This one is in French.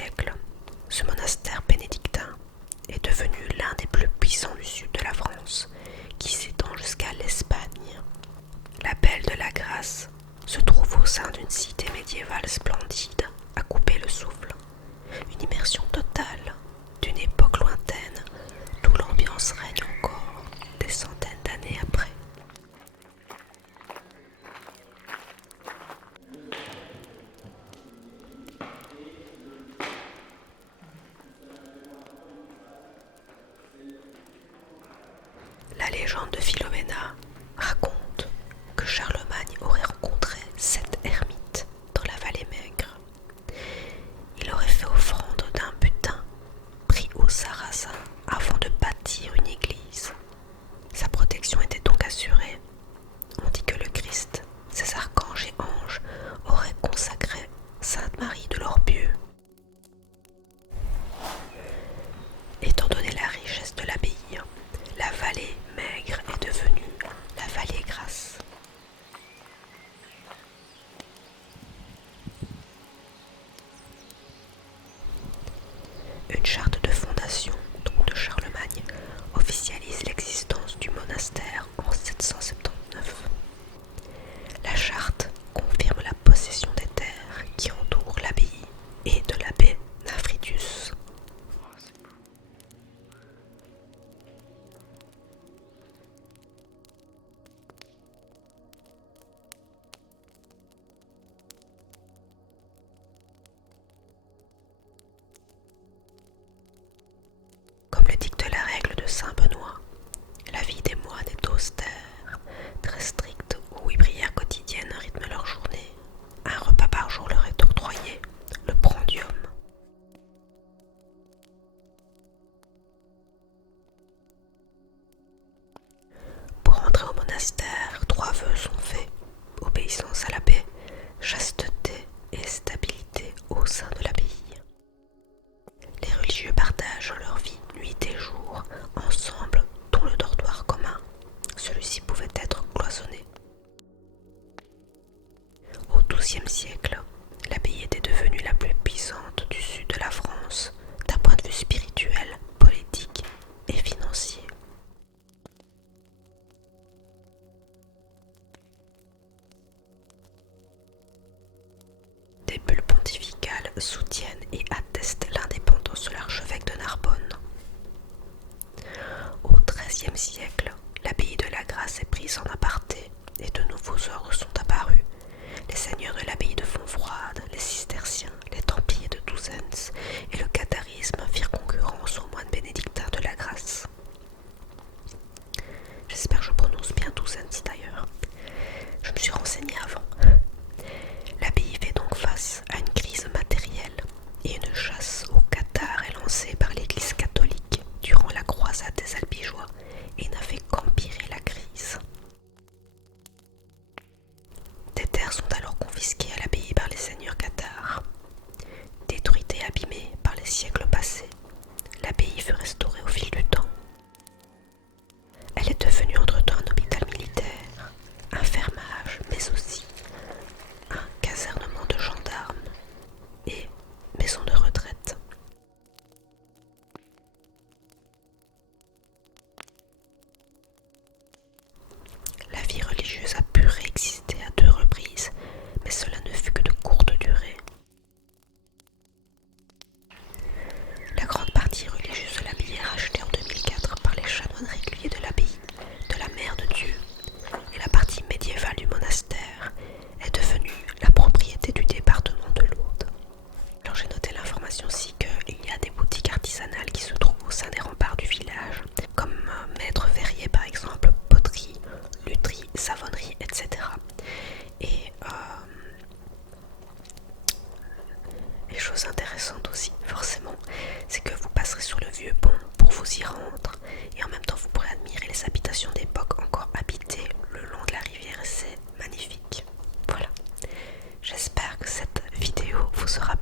siècle, ce monastère bénédictin est devenu l'un des plus puissants du sud de la France, qui s'étend jusqu'à l'Espagne. La Belle de la Grâce se trouve au sein d'une cité médiévale splendide, à couper le souffle. Une immersion totale d'une époque lointaine, d'où l'ambiance règne encore des centaines d'années après. La légende de Philoména raconte que Charlemagne aurait rencontré 7 ermites dans la vallée Maigre. Il aurait fait offrande d'un butin pris aux Sarrasins avant de bâtir une église. Sa protection était donc assurée. On dit que le Christ, ses archanges et anges auraient consacré Sainte Marie de Lorbieu. Étant donné la richesse de l'abbaye, la vallée Maigre est devenue la vallée Grasse. Une charte de fondation, donc de Charlemagne, officialise l'existence du monastère en 779. La charte confirme la possession des terres qui entourent l'abbaye et de l'abbé Nafritius. Comme le dicte la règle de Saint Benoît, la vie des moines est austère, très stricte, où 8 prières quotidiennes rythment leur journée. Un repas par jour leur est octroyé, le prandium. Pour entrer au monastère, 3 vœux sont faits: obéissance à l'abbé, chasteté et stabilité au sein de l'abbaye. Les religieux partagent leur vie nuit et jour ensemble, dont le dortoir commun. Celui-ci pouvait être cloisonné. Au XIIe siècle, l'abbaye était devenue la plus puissante du sud de la France, d'un point de vue spirituel, politique et financier. Des bulles pontificales soutiennent et attestent l'indépendance de l'archevêque de Narbonne. Au XIIIe siècle, l'abbaye de la Grâce est prise en aparté et de nouveaux ordres sont apparus. Les seigneurs de l'abbaye de Fontfroide, les cisterciens, les templiers de Douzenz et le catharisme firent concurrence aux moines bénédictins de la Grâce. J'espère que je prononce bien Douzenz d'ailleurs. Je me suis renseignée avant. L'abbaye fait donc face à une crise matérielle et une chasse au cathare est lancée par l'Église catholique durant la croisade des Albigeois et n'a fait qu'empirer la crise. Des terres sont alors confisquées à l'abbaye par les seigneurs cathares. Détruite et abîmée par les siècles passés, l'abbaye fut restaurée au fil du temps. Elle est devenue entre-temps un hôpital militaire, un fermage, mais aussi un casernement de gendarmes et maison de retraite. La vie religieuse a pu réexister à 2 reprises, mais cela ne fut que de courte durée. La grande partie religieuse de l'abbaye est rachetée en 2004 par les chanoines réguliers de l'abbaye de la Mère de Dieu, et la partie médiévale du monastère est devenue la propriété du département de Lourdes. Alors j'ai noté l'information aussi qu'il y a des boutiques artisanales qui se trouvent au sein des remparts du village, comme Maître Verrier par exemple, poterie, lutherie, savonnerie, etc. Et chose intéressante aussi, forcément, c'est que vous passerez sur le vieux pont pour vous y rendre, et en même temps vous pourrez admirer les habitations d'époque encore habitées le long de la rivière, et c'est magnifique. Voilà, j'espère que cette vidéo vous aura